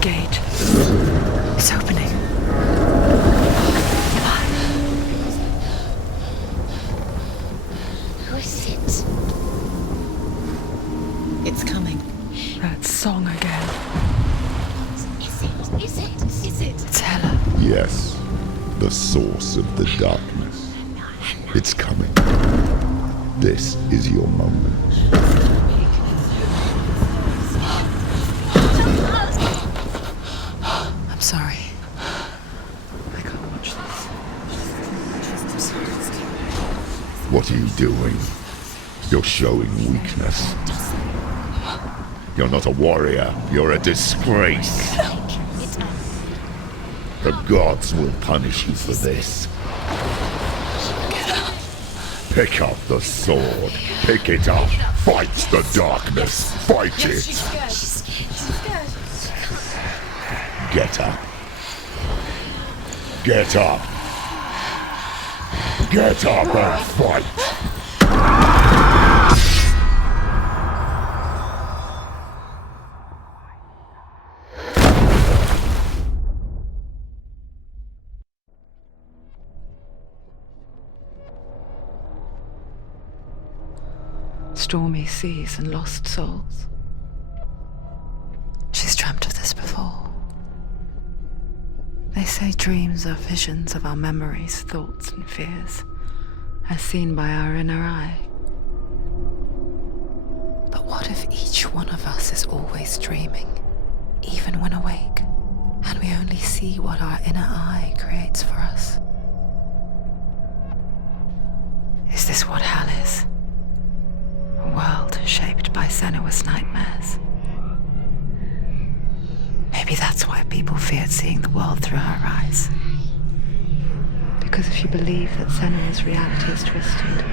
gate. It's opening. Who is it? It's coming. That song again. Is it? Is it? Is it? It's Hella. Yes, the source of the darkness. It's coming. This is your moment. I'm sorry. I can't watch this. What are you doing? You're showing weakness. You're not a warrior. You're a disgrace. The gods will punish you for this. Pick up the sword. Pick it up. Fight the darkness. Fight it. Get up. Get up. Get up and fight. Stormy seas and lost souls. She's dreamt of this before. They say dreams are visions of our memories, thoughts and fears, as seen by our inner eye. But what if each one of us is always dreaming, even when awake, and we only see what our inner eye creates for us? Is this what hell is? A world shaped by Senua'S nightmares. Maybe that's why people feared seeing the world through her eyes. Because if you believe that Senua'S reality is twisted,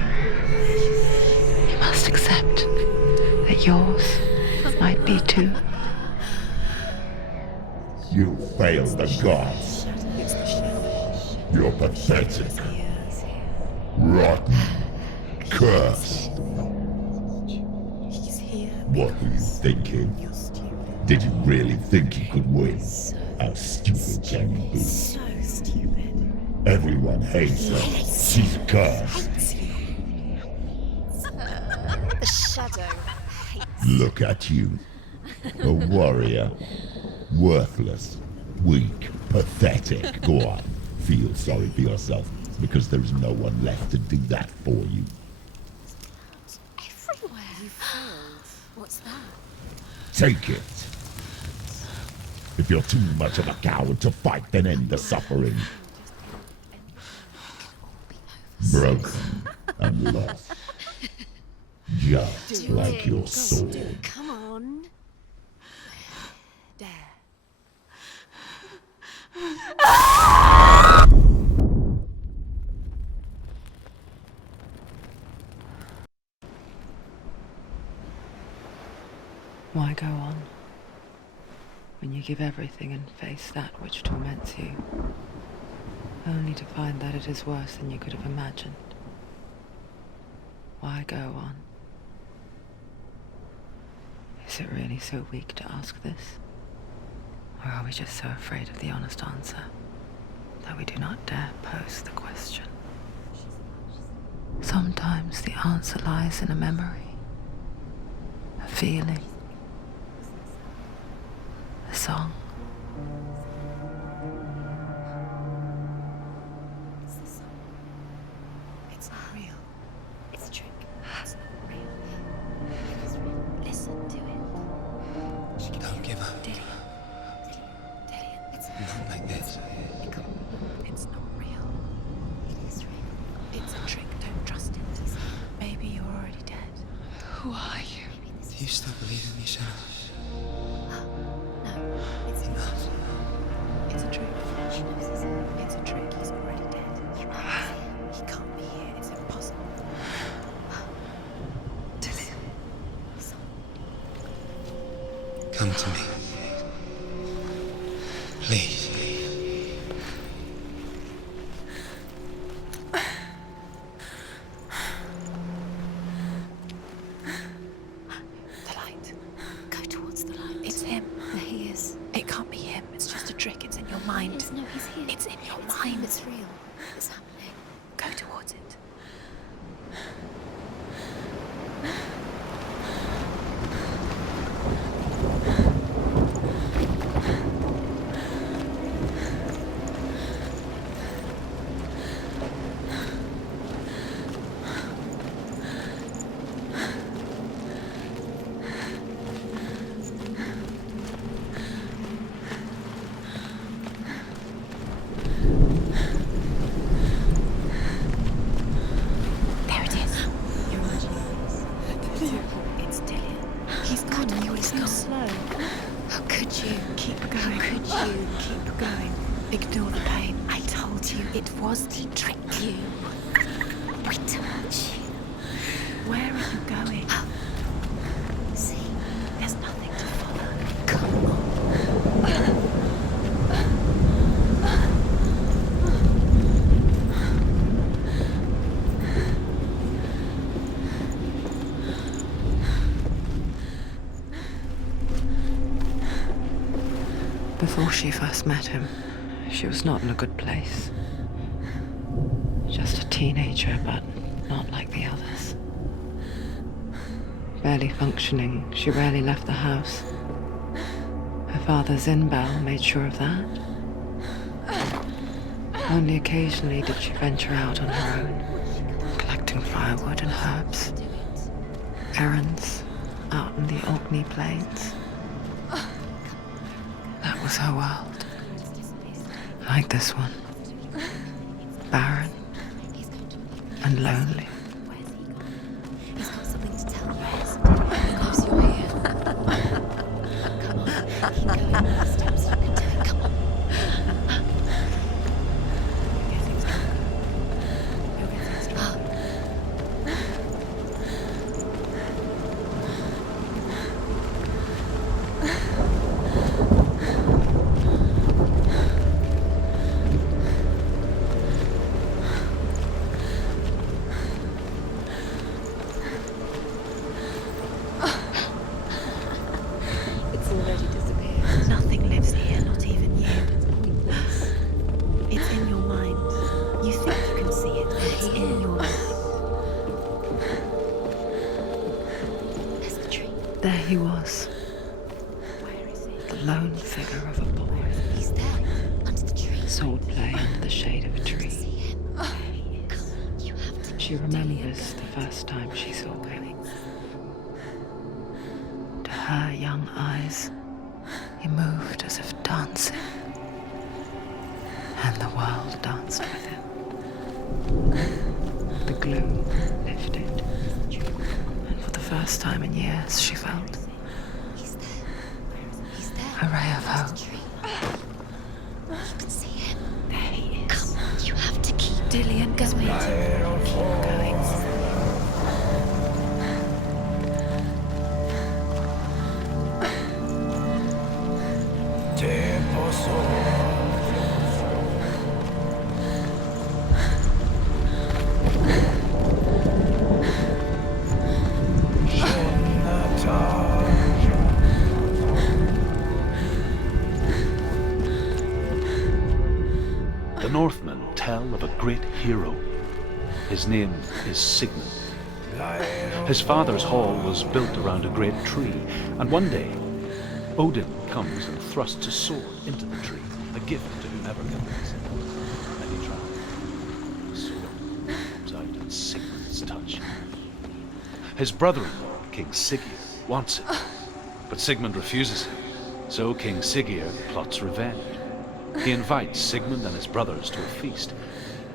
you must accept that yours might be too. You failed the gods. You're pathetic. Rotten. Cursed. What were you thinking? Did you really think you could win? How stupid can you be? So stupid. Everyone hates her. She's cursed. The shadow hates. Look at you. A warrior. Worthless. Weak. Pathetic. Go on. Feel sorry for yourself, because there is no one left to do that for you. Everywhere. You failed. What's that? Take it. If you're too much of a coward to fight, then end the suffering. Broken and lost. Just like your sword. Come on. There. Why go on when you give everything and face that which torments you, only to find that it is worse than you could have imagined? Why go on? Is it really so weak to ask this? Or are we just so afraid of the honest answer that we do not dare pose the question? Sometimes the answer lies in a memory, a feeling, a song. It's not real. It's a trick. It's not real. It's real. Listen to it. Don't give up. Dillian. It's Not like this. It's not real. It is real. It's a trick. Don't trust it. Maybe you're already dead. Who are you? Do you still believe in me, Shadow? No, it's Enough. It's a trick. It's a trick. He's already dead. He can't be here. It's impossible. Dillian. Come to me. Please. The light. Go towards the light. It's him. There he is. It can't be in your mind. It's real. It's happening. Go towards it. Ignore the pain. I told you it was to trick you. We told you. Where are you going? Oh. See, there's nothing to follow. Come on. Before she first met him, she was not in a good place. Just a teenager, but not like the others. Barely functioning, she rarely left the house. Her father's in-bell made sure of that. Only occasionally did she venture out on her own, collecting firewood and herbs. Errands out in the Orkney Plains. That was her world. Like this one. Barren and lonely. He's got something to tell you. He knows you're here. Come on. Keep going. The steps you can do it. Come on. You're getting stronger. You're getting stronger. There he was, the lone figure of a boy. He's there, under the tree. Sword play under the shade of a tree. She remembers the first time she saw him. To her young eyes, he moved as if dancing, and the world danced with him. The gloom lifted. First time in years, she felt a ray of hope. You can see him. There he is. Come on, you have to keep Dillian going. Keep going. The Northmen tell of a great hero. His name is Sigmund. His father's hall was built around a great tree, and one day Odin comes and thrusts his sword into the tree, a gift to whomever comes. And he tries. The sword comes out in Sigmund's touch. His brother-in-law, King Siggeir, wants it, but Sigmund refuses it, so King Siggeir plots revenge. He invites Sigmund and his brothers to a feast,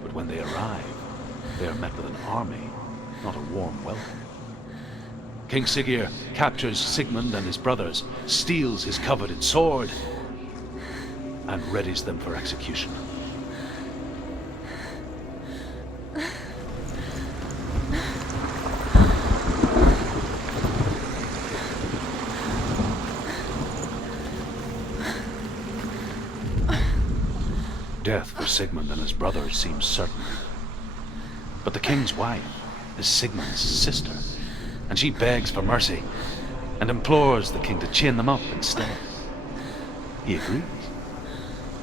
but when they arrive, they are met with an army, not a warm welcome. King Siggeir captures Sigmund and his brothers, steals his coveted sword, and readies them for execution. Death for Sigmund and his brothers seems certain. But the king's wife is Sigmund's sister, and she begs for mercy and implores the king to chain them up instead. He agrees.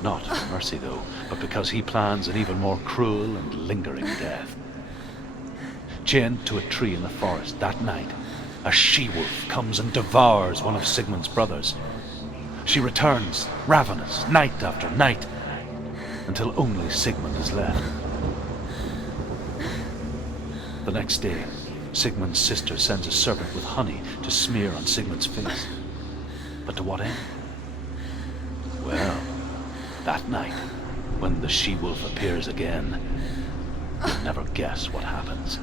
Not for mercy, though, but because he plans an even more cruel and lingering death. Chained to a tree in the forest that night, a she-wolf comes and devours one of Sigmund's brothers. She returns, ravenous, night after night, until only Sigmund is left. The next day, Sigmund's sister sends a servant with honey to smear on Sigmund's face. But to what end? Well, that night, when the she-wolf appears again, you'll never guess what happens.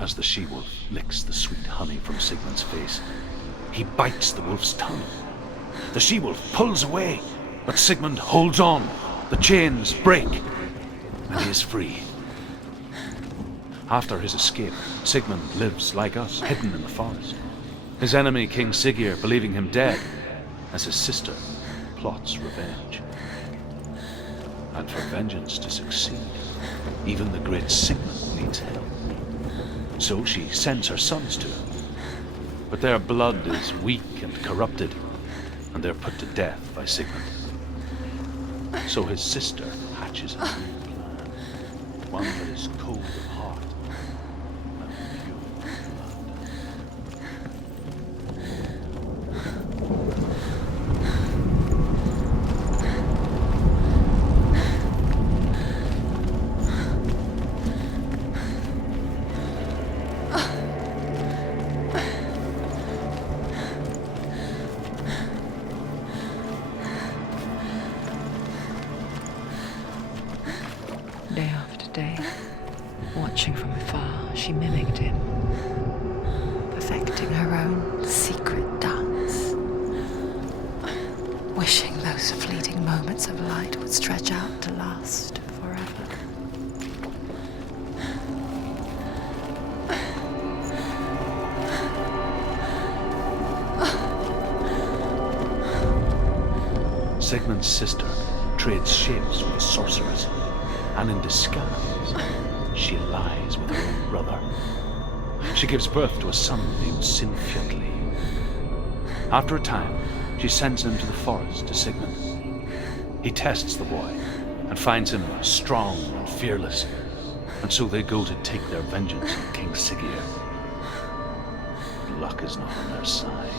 As the she-wolf licks the sweet honey from Sigmund's face, he bites the wolf's tongue. The she-wolf pulls away, but Sigmund holds on. The chains break, and he is free. After his escape, Sigmund lives like us, hidden in the forest. His enemy, King Siggeir, believing him dead, as his sister plots revenge. And for vengeance to succeed, even the great Sigmund needs help. So she sends her sons to him. But their blood is weak and corrupted, and they're put to death by Sigmund. So his sister hatches a new plan, one that is cold of heart and pure of blood. Day after day, watching from afar, she mimicked him, perfecting her own secret dance, wishing those fleeting moments of light would stretch out to last forever. Sigmund's sister trades shapes with a sorceress, and in disguise, she lies with her own brother. She gives birth to a son named Sinfjotli. After a time, she sends him to the forest to Sigmund. He tests the boy and finds him strong and fearless, and so they go to take their vengeance on King Siggeir. But luck is not on their side.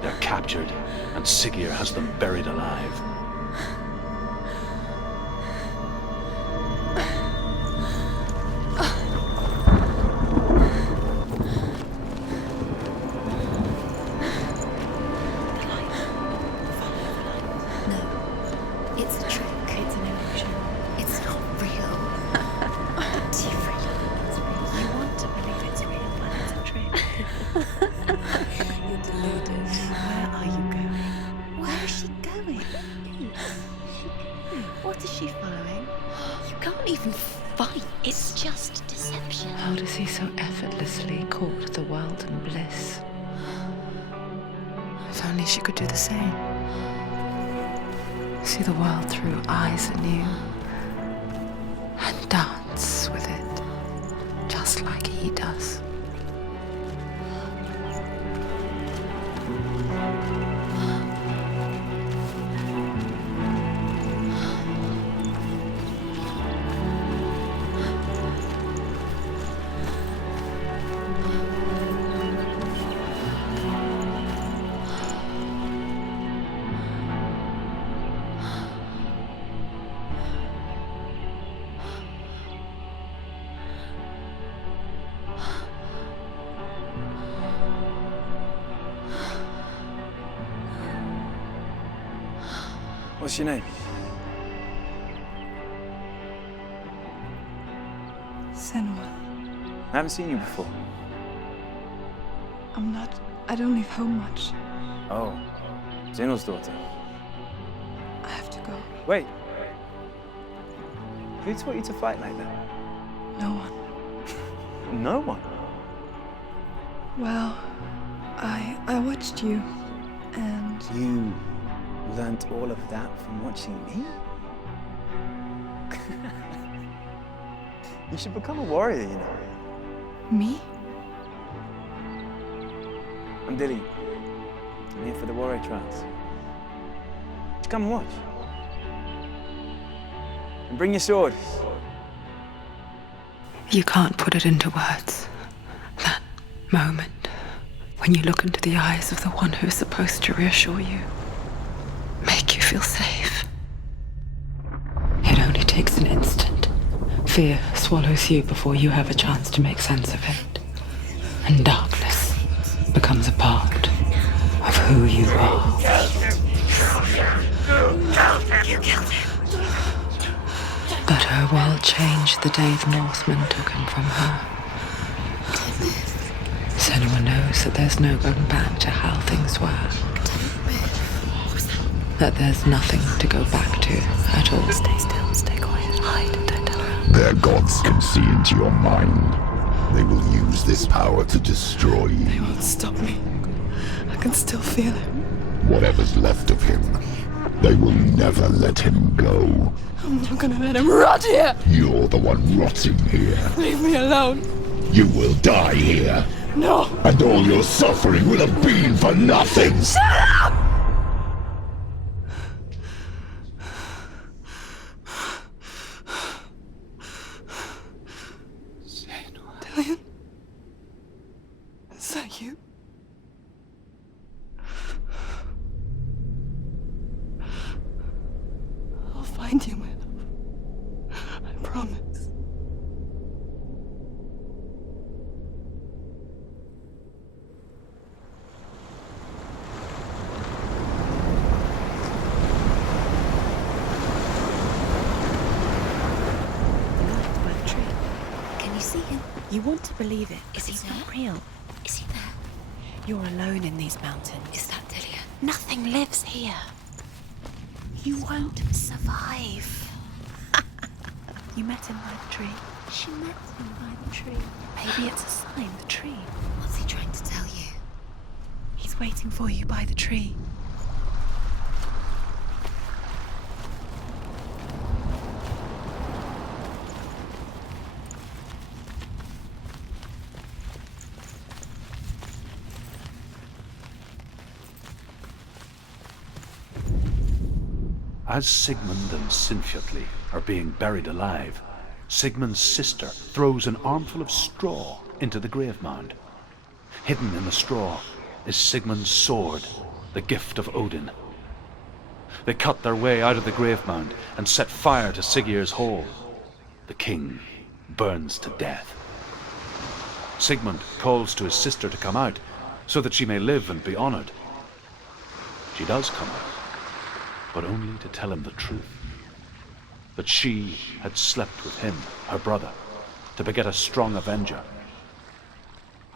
They're captured, and Siggeir has them buried alive. It's a trick. It's an illusion. It's not real. Do you really think it's real? You want to believe it's real, but it's a trick. You're deluded. Where are you going? Where is she going? What is she following? You can't even fight. It's just deception. How does he so effortlessly court the world and bliss? If only she could do the same. See the world through eyes anew and dance with it just like he does. What's your name? Senua. I haven't seen you before. I don't leave home much. Oh, Zenua'S daughter. I have to go. Wait. Who taught you to fight like that? No one. No one. Well, I watched you, and You learnt all of that from watching me? You should become a warrior, you know. me? I'm Dilly. I'm here for the warrior trials. Just come and watch. And bring your sword. You can't put it into words. That moment when you look into the eyes of the one who's supposed to reassure you, make you feel safe. It only takes an instant. Fear swallows you before you have a chance to make sense of it. And darkness becomes a part of who you are. But her world changed the day the Northmen took him from her. Senua knows that there's no going back to how things were. That there's nothing to go back to at all. Stay still, stay quiet, hide, don't tell her. Their gods can see into your mind. They will use this power to destroy you. They won't stop me. I can still feel him. Whatever's left of him, they will never let him go. I'm not gonna let him rot here. You're the one rotting here. Leave me alone. You will die here. No. And all your suffering will have been for nothing. Shut up! Dillian? Is that you? I'll find you, my love. I promise. You want to believe it. Is he not real? Is he there? You're alone in these mountains. Is that Dillian? Nothing lives here. You won't survive. You met him by the tree. She met him by the tree. Maybe it's a sign, the tree. What's he trying to tell you? He's waiting for you by the tree. As Sigmund and Sinfjotli are being buried alive, Sigmund's sister throws an armful of straw into the grave mound. Hidden in the straw is Sigmund's sword, the gift of Odin. They cut their way out of the grave mound and set fire to Siggeir's hall. The king burns to death. Sigmund calls to his sister to come out so that she may live and be honored. She does come out, but only to tell him the truth. That she had slept with him, her brother, to beget a strong avenger.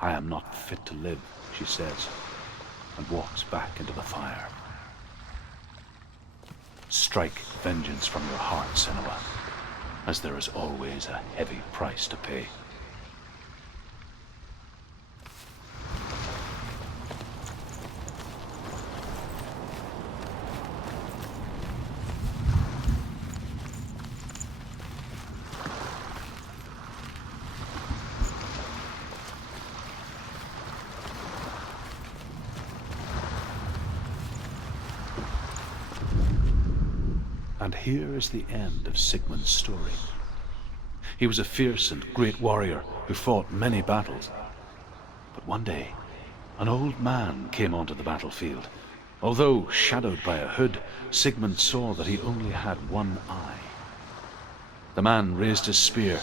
I am not fit to live, she says, and walks back into the fire. Strike vengeance from your heart, Senua, as there is always a heavy price to pay. And here is the end of Sigmund's story. He was a fierce and great warrior who fought many battles. But one day, an old man came onto the battlefield. Although shadowed by a hood, Sigmund saw that he only had one eye. The man raised his spear,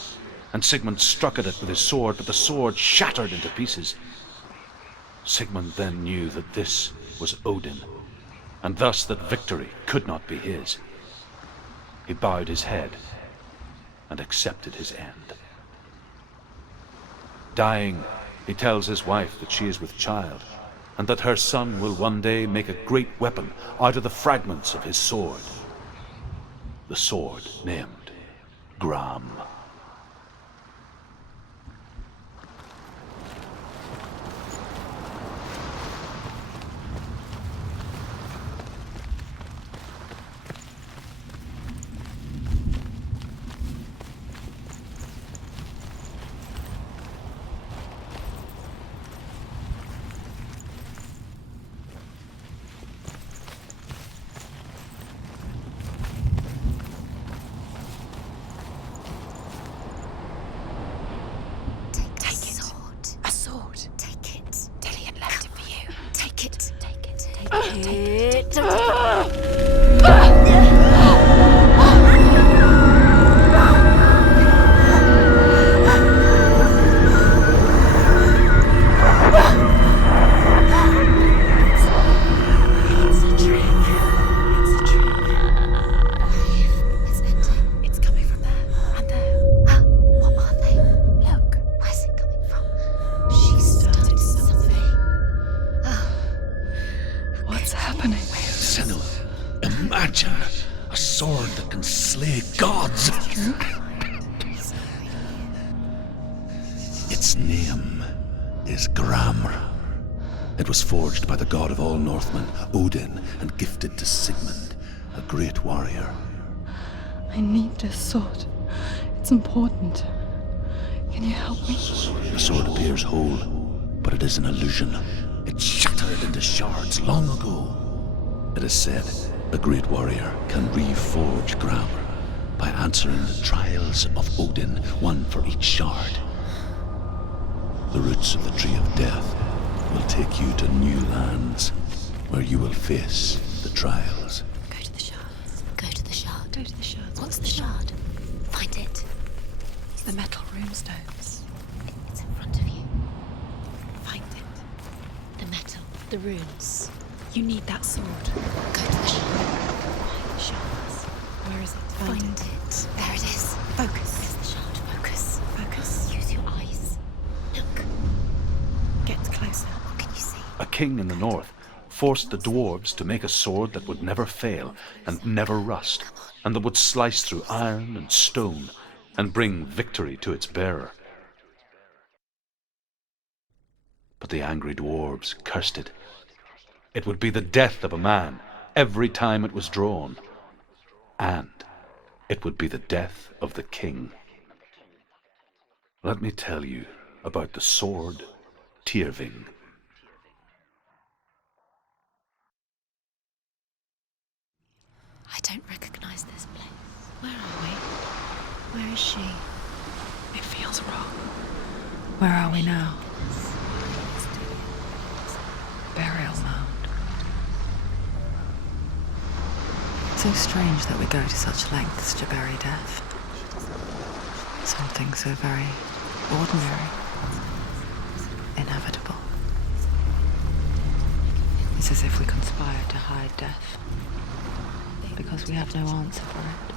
and Sigmund struck at it with his sword, but the sword shattered into pieces. Sigmund then knew that this was Odin, and thus that victory could not be his. He bowed his head and accepted his end. Dying, he tells his wife that she is with child, and that her son will one day make a great weapon out of the fragments of his sword. The sword named Gram. Its name is Gram. It was forged by the god of all Northmen, Odin, and gifted to Sigmund, a great warrior. I need this sword. It's important. Can you help me? The sword appears whole, but it is an illusion. It shattered into shards long ago. It is said a great warrior can reforge Gram by answering the trials of Odin, one for each shard. The roots of the Tree of Death will take you to new lands, where you will face the trials. Go to the shards. Go to the shard. Go to the shards. What's the shard? Find it. It's the metal runestones. It's in front of you. Find it. The metal. The runes. You need that sword. Go to the shard. Find the shards. Where is it? Find it. There it is. Focus. There's the shard. Focus. Focus. Use your eyes. Look. Get closer. What can you see? A king in the north forced the dwarves to make a sword that would never fail and never rust, and that would slice through iron and stone and bring victory to its bearer. But the angry dwarves cursed it. It would be the death of a man every time it was drawn, and it would be the death of the king. Let me tell you about the sword I don't recognize this place. Where are we? Where is she? It feels wrong. Where are we now? Burial mound. So strange that we go to such lengths to bury death. Something so very ordinary, inevitable. It's as if we conspire to hide death, because we have no answer for it.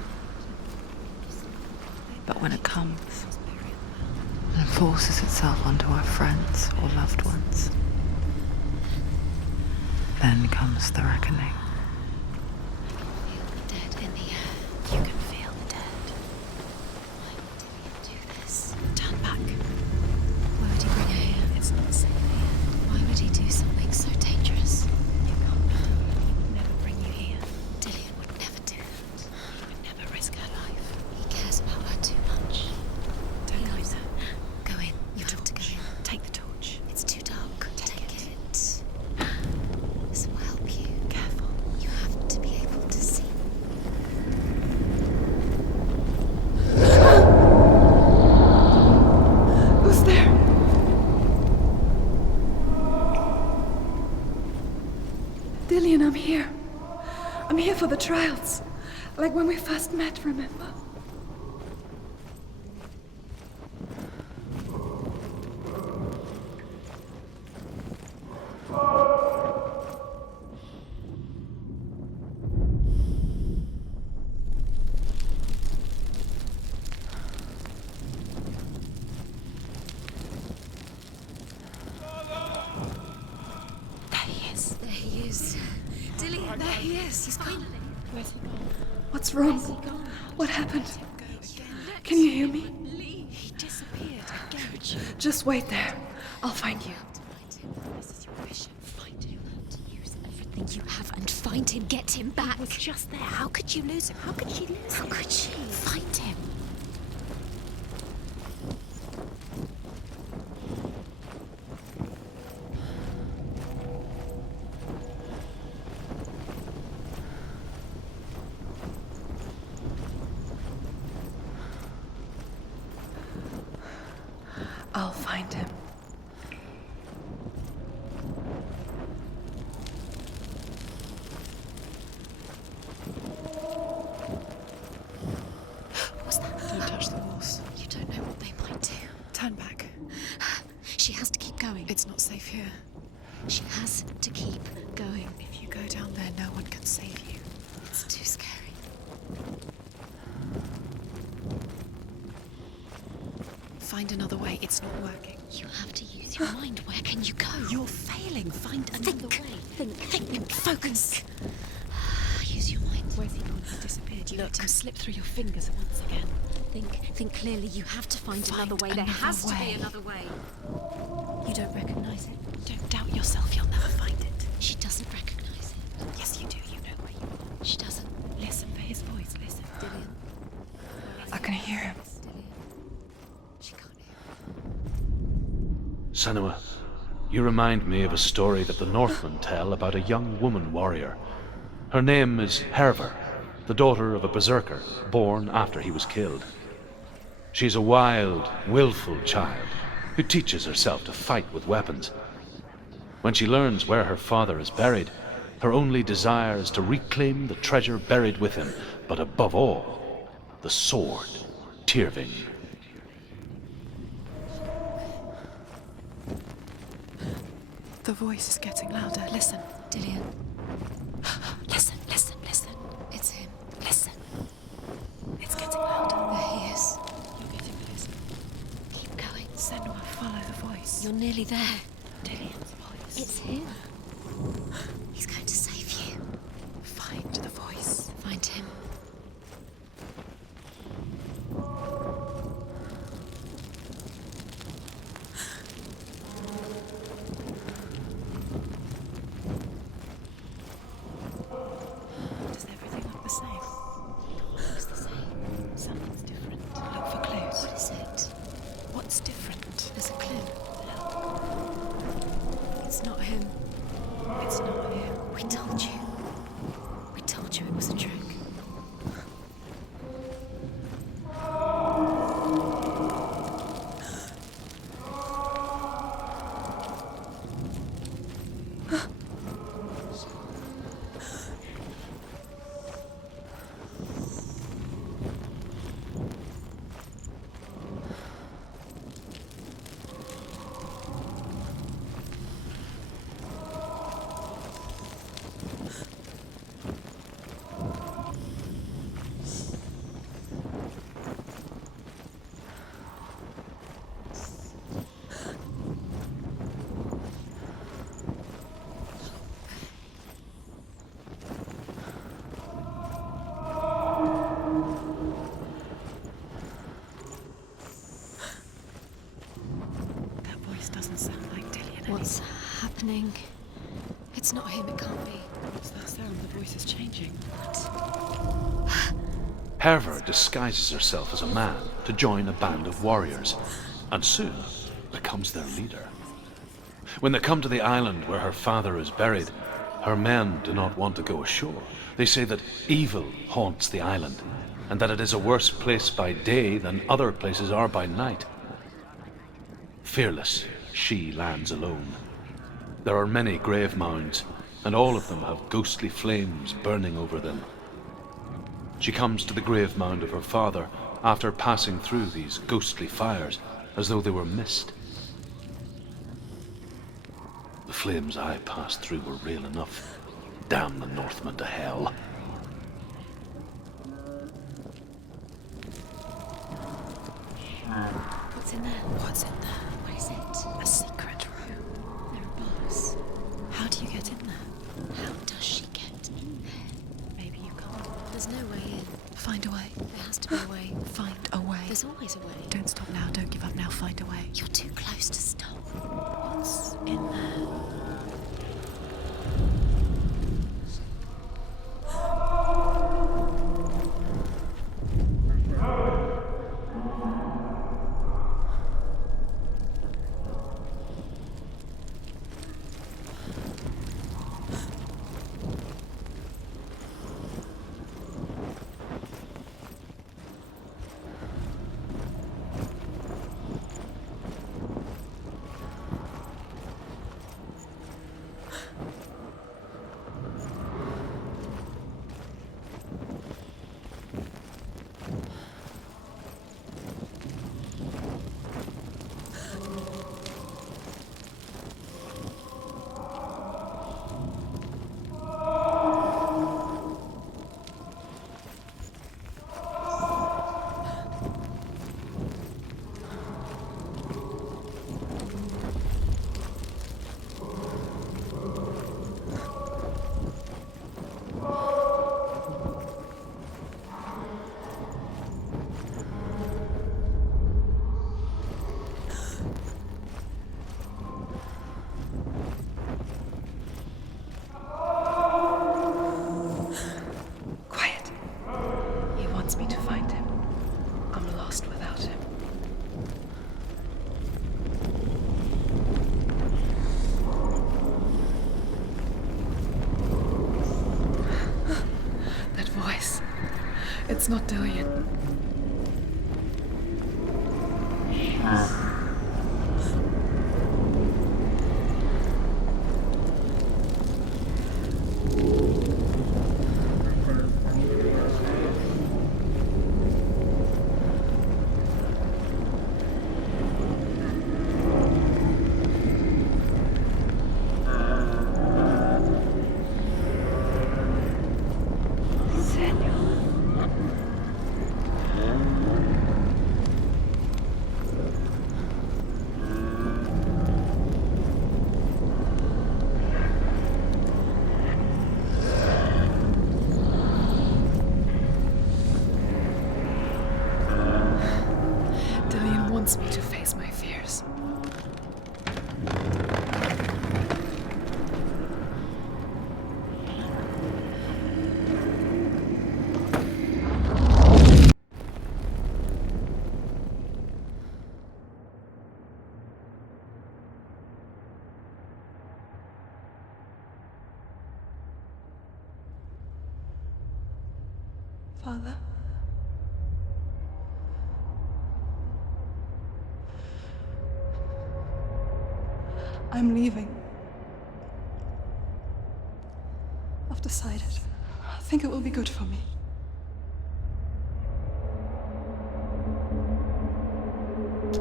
But when it comes and forces itself onto our friends or loved ones, then comes the reckoning. Dead in the air. You can feel the dead. Why would he do this? Turn back. Why would he bring her here? It's not safe here. Why would he do something so dangerous? You can't know. He would never bring you here. Dillian would never do that. He would never risk her life. He cares about her too much. Don't go in there. Go in. You have to go in. Take the torch. It's too dark. Take it. This will help you. Careful. You have to be able to see. Who's there? Dillian, I'm here. I'm here for the trials. Like when we first met, remember? There he is. Dillian, there he is. He's finally. Where's he gone? What's wrong? What happened? Can you hear me? He disappeared again. Just wait there. I'll find you. Find him. This is your mission. Find him. To use everything you have and find him. Get him back. He was just there. How could you lose him? How could she lose him? How could she? Find him. I'll find him. What's that? Don't touch the walls. You don't know what they might do. Turn back. She has to keep going. It's not safe here. She has to keep going. If you go down there, no one can save you. It's too scary. Find another way. It's not working. You have to use your mind. Where can you go? You're failing. Find another way. Think. Focus. Use your mind. Where's he gone? He disappeared. You let him slip through your fingers once again. Think clearly. You have to find another way. There another has to way. be another way. You don't recognize it. Don't doubt yourself. You'll never find it. She doesn't recognize it. Yes, you do. You know where you are. She doesn't. Listen for his voice. Listen. Dillian. I can hear him. Dillian. She can't hear. Senua, you remind me of a story that the Northmen tell about a young woman warrior. Her name is Herver, the daughter of a berserker born after he was killed. She's a wild, willful child who teaches herself to fight with weapons. When she learns where her father is buried, her only desire is to reclaim the treasure buried with him, but above all, the sword, Tyrving. The voice is getting louder. Listen. Dillian. Listen. It's him. Listen. It's getting louder. There he is. You're getting closer. Keep going. Senua, follow the voice. You're nearly there. Dillian's voice. It's him. He's going to save you. Find the voice. Find him. Does everything look the same? Looks the same. Something's different. Look for clues. What is it? What's different? There's a clue. Look. It's not him. It's not him. We told you. We told you it was a trick. What's happening? It's not him, it can't be. What's that sound? The voice is changing. Herver disguises herself as a man to join a band of warriors, and soon becomes their leader. When they come to the island where her father is buried, her men do not want to go ashore. They say that evil haunts the island, and that it is a worse place by day than other places are by night. Fearless, she lands alone. There are many grave mounds, and all of them have ghostly flames burning over them. She comes to the grave mound of her father after passing through these ghostly fires, as though they were mist. The flames I passed through were real enough. Damn the Northmen to hell. What's in there? What's in there? What is it? A secret room. There are bars. How do you get in there? How does she get in there? Maybe you can't. There's no way in. Find a way. There has to be a way. Find a way. There's always a way. Don't stop now. Don't give up now. Find a way. You're too close to stop. What's in there? It's not Dillian. Wants me to face my fears. Father? I'm leaving. I've decided. I think it will be good for me.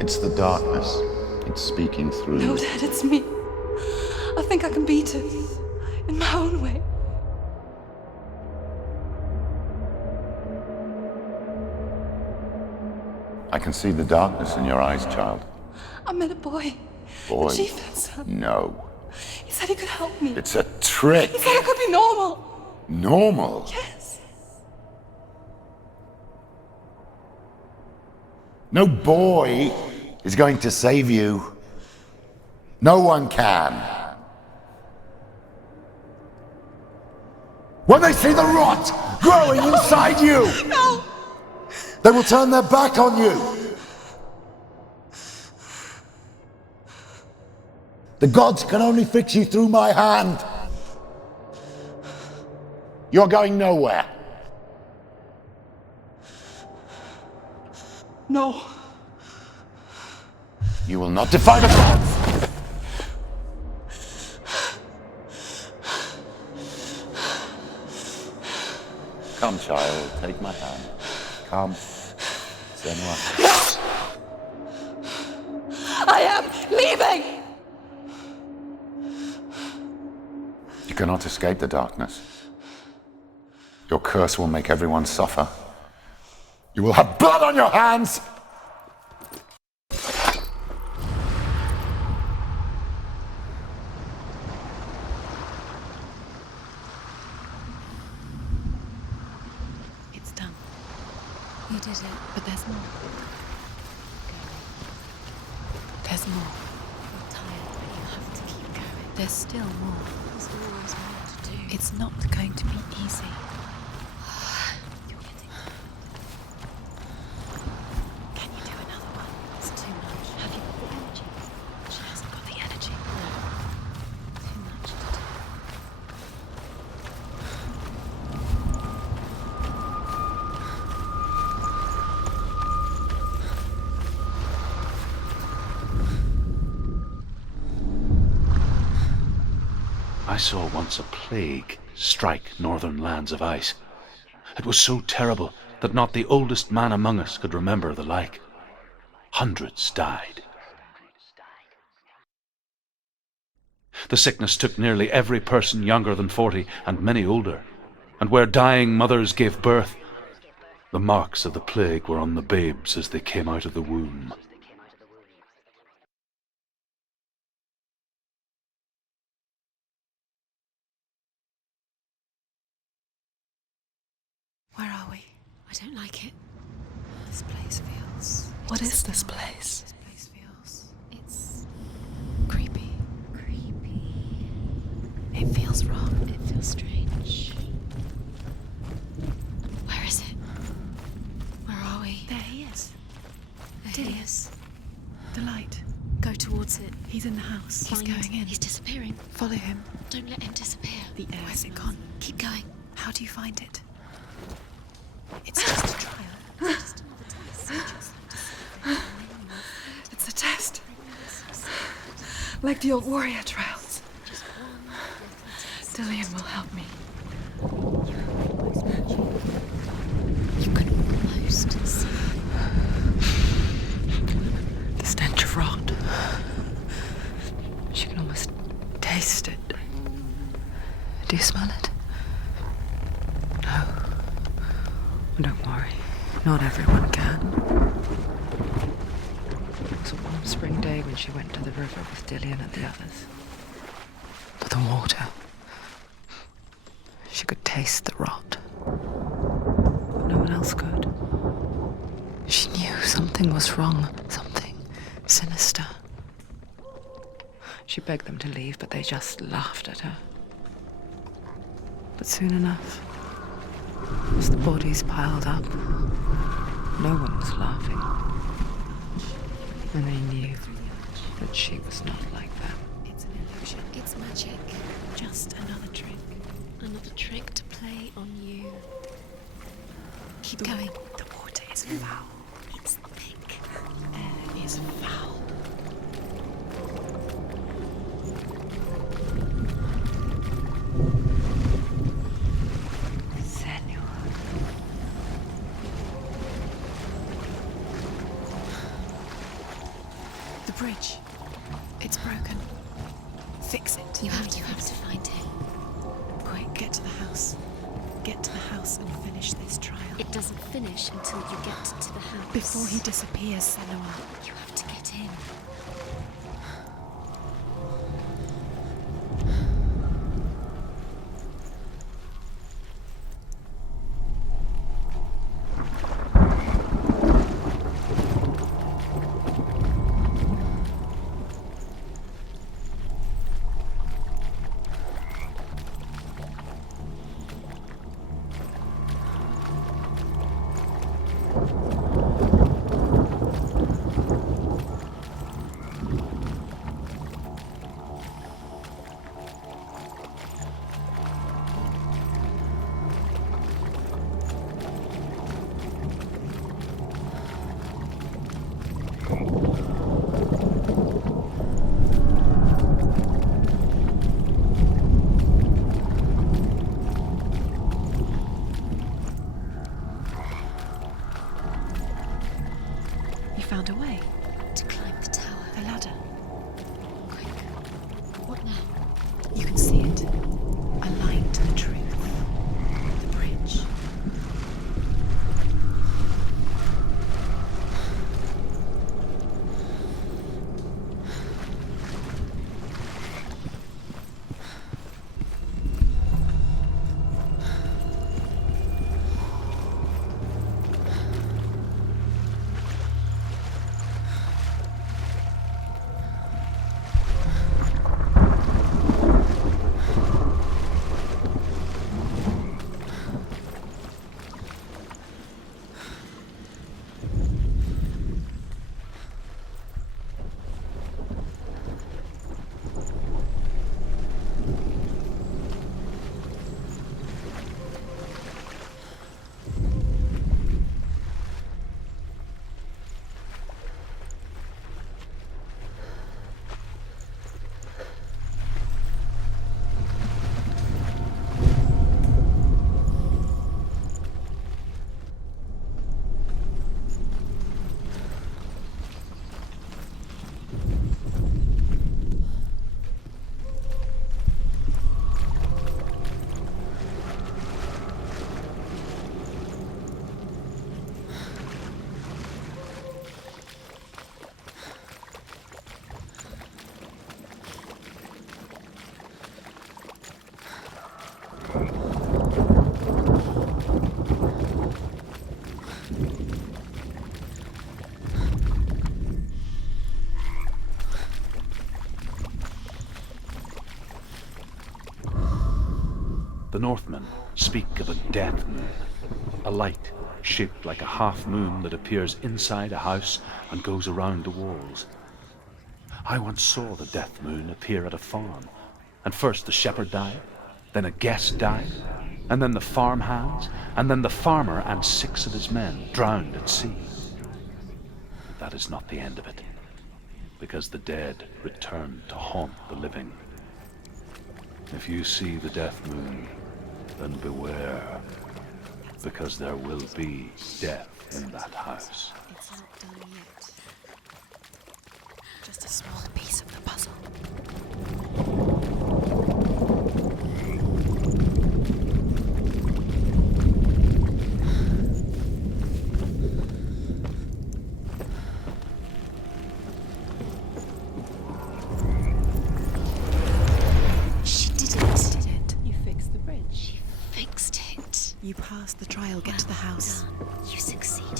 It's the darkness. It's speaking through. No, Dad, it's me. I think I can beat it. In my own way. I can see the darkness in your eyes, child. I met a boy. Boy? The chief son. No. He said he could help me. It's a trick. He said I could be normal. Normal? Yes. No boy is going to save you. No one can. When they see the rot growing inside you, No! they will turn their back on you. The gods can only fix you through my hand. You're going nowhere. No. You will not defy the gods. Come, child, take my hand. Come, Senua'S. I am leaving! You cannot escape the darkness. Your curse will make everyone suffer. You will have blood on your hands! It's done. You did it, but there's more. There's more. You're tired, but you have to keep going. There's still more. There's always more to do. It's not going to be easy. You're getting... Can you do another one? It's too much. Have you got the energy? She hasn't got the energy. No. Too much to do. I saw once a plague strike northern lands of ice. It was so terrible that not the oldest man among us could remember the like. Hundreds died. The sickness took nearly every person younger than 40 and many older, and where dying mothers gave birth, the marks of the plague were on the babes as they came out of the womb. Where are we? I don't like it. This place feels... What is this place? This place feels... It's... creepy. Creepy. It feels wrong. It feels strange. Where is it? Where are we? There he is. There he is. The light. Go towards it. He's in the house. He's Find going in. He's disappearing. Follow him. Don't let him disappear. The air Where's is it gone. Keep going. How do you find it? It's just a trial. It's just another test. You just have to celebrate and then you will find It's a test. it. Like the old warrior trials. Just one little test. Dillian will help me. You can almost see. The stench of rot. She can almost taste it. Do you smell it? No. Don't worry. Not everyone can. It was a warm spring day when she went to the river with Dillian and the others. But the water... She could taste the rot. No one else could. She knew something was wrong. Something sinister. She begged them to leave, but they just laughed at her. But soon enough, as the bodies piled up, no one was laughing. And they knew that she was not like them. It's an illusion. It's magic. Just another trick. Another trick to play on you. Keep going. The water is foul. It's thick. Air is foul. The bridge. It's broken. Fix it. You have to find it. Quick, get to the house. Get to the house and finish this trial. It doesn't finish until you get to the house. Before he disappears, Senua. You have to get in. You found a way To climb the tower. the ladder. Quick. What now? You can see it. A line to the truth. The bridge. The Northmen speak of a death moon, a light shaped like a half moon that appears inside a house and goes around the walls. I once saw the death moon appear at a farm, and first the shepherd died, then a guest died, and then the farm hands, and then the farmer and 6 of his men drowned at sea. But that is not the end of it, because the dead return to haunt the living. If you see the death moon, then beware, because there will be death in that house. It's not done yet. Just a small piece of the puzzle. You passed the trial, get to the house. Done. You succeeded.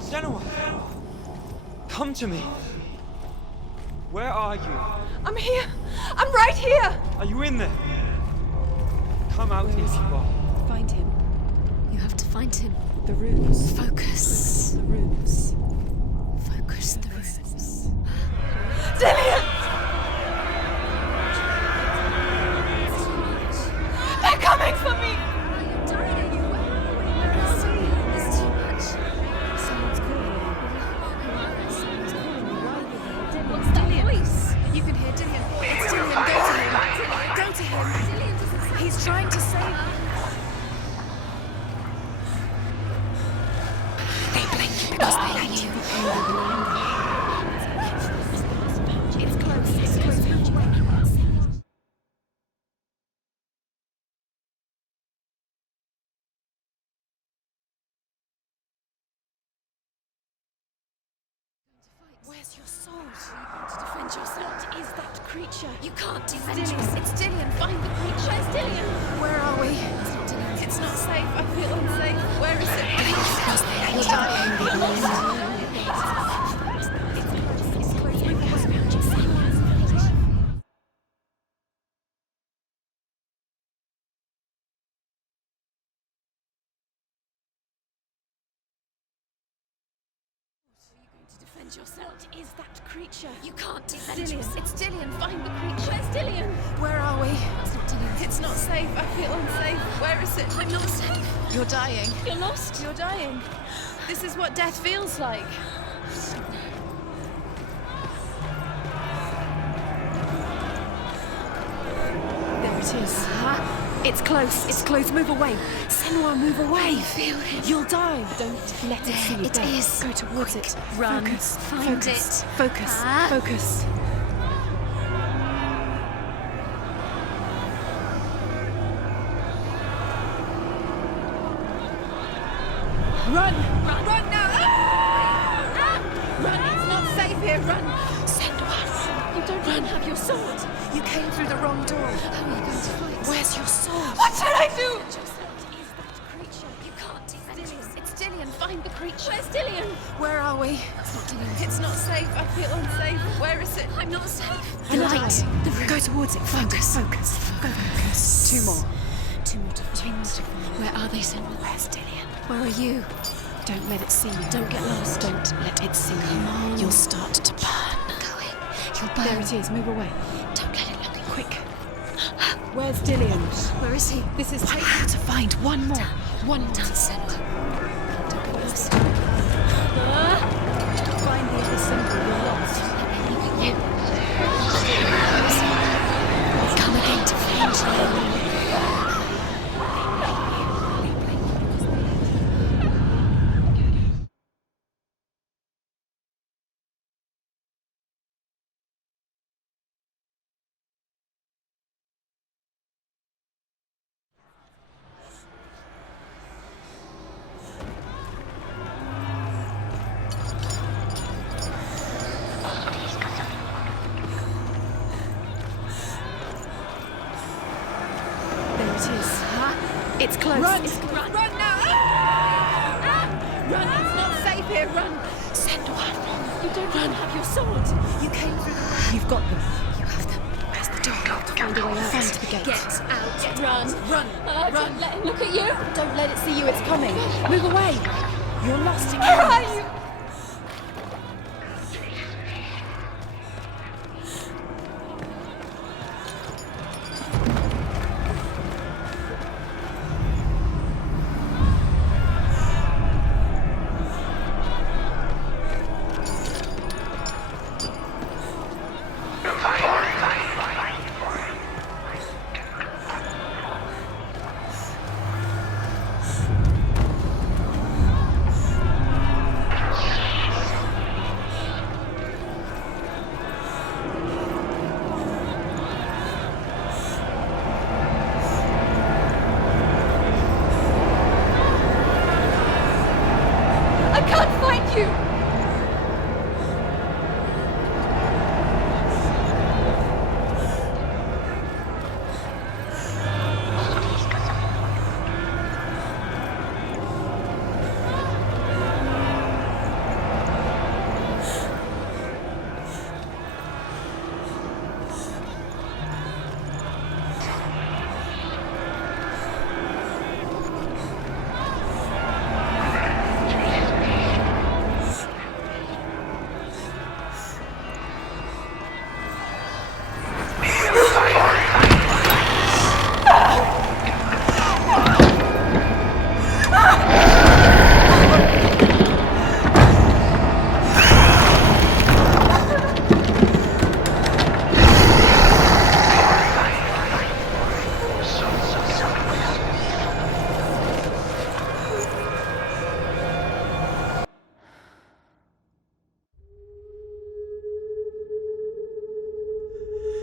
Senua! Come to me! Where are you? I'm here! I'm right here! Are you in there? Come out if you are. Find him. You have to find him. The runes. Focus. The runes. Focus the runes. Dillian! They're coming for me! You can hear Dillian. It's Dillian. Go to him. He's trying to save. They blink because they like you. yourself. What is that creature? You can't defend Dillian. yourself. It's Dillian. Find the creature. Where's Dillian? Where are we? It's not Dillian. It's not safe. I feel unsafe. Where is it? You're dying. You're lost. Defend yourself. What is that creature? You can't defend yourself. It's Dillian. Find the creature. Where's Dillian? Where are we? It's not Dillian. It's not safe. I feel unsafe. Where is it? I'm not safe. You're dying. You're lost. You're dying. This is what death feels like. There it is. Huh? It's close. It's close. Move away. Senua, move away. Feel it. You'll die. Don't let it see you. It Go. is. Go towards it. Run. Focus. Find Focus. it. Focus. Ah. Focus. Run! Run! Run now! Ah! Run! It's not safe here. Run! Senua'S. You don't even have your sword. You came through the wrong door. How are you going to fight? Where's your sword? What should I do? What is that creature? You can't defend yourself. It's Dillian. Find the creature. Where's Dillian? Where are we? It's not Dillian. It's not safe. I feel unsafe. Where is it? I'm not safe. The light. Go towards it. Focus. Focus. Go focus. Two more. Two more to find. Where are they, Senua? Where's Dillian? Where are you? Don't let it see you. Don't get lost. Don't let it see Come you. on. You'll start to burn. Going. You'll burn. There it is. Move away. Don't let it look at you. Quick. Where's Dillian? Where is he? This is how to find one more. One more. Done, Senua. Don't get lost. Find the other symbol. You're lost. You. Come again to find you. It's close. Run! Run! Run now! Ah! Run! It's not safe here. Run! Senua, You don't even have your sword. You came through the... You've got them. you have them. Where's the door? Find a way out. Find the gate. Get out. Run! Run! Run. Don't let him look at you. Don't let it see you. It's coming. Move away. You're lost again. Where are you? I can't find you.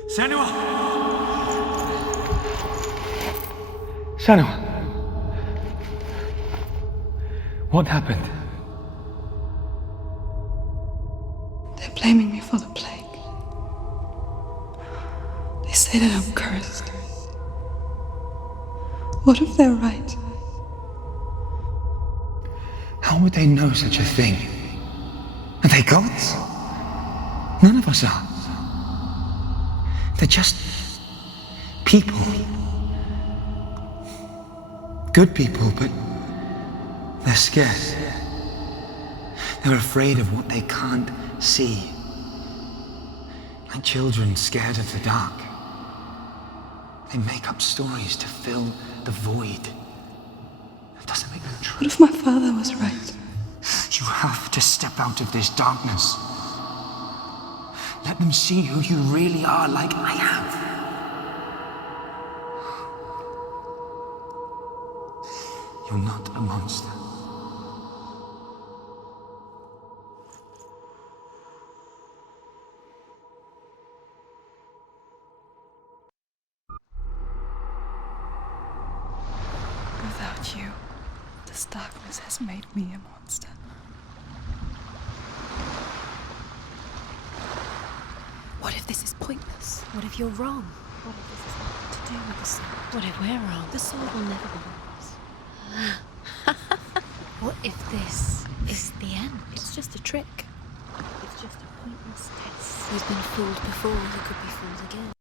Senua! Senua! What happened? They're blaming me for the plague. say that I'm cursed. What if they're right? How would they know such a thing? Are they gods? None of us are. They're just people. Good people, but they're scared. They're afraid of what they can't see. Like children scared of the dark. They make up stories to fill the void. That doesn't make them true. What if my father was right? You have to step out of this darkness. Let them see who you really are, like I have. You're not a monster. Without you, this darkness has made me a monster. What if this is pointless? What if you're wrong? What if this has nothing to do with the sword? What if we're wrong? The sword will never be yours. What if this is the end? It's just a trick. It's just a pointless test. You've been fooled before, you could be fooled again.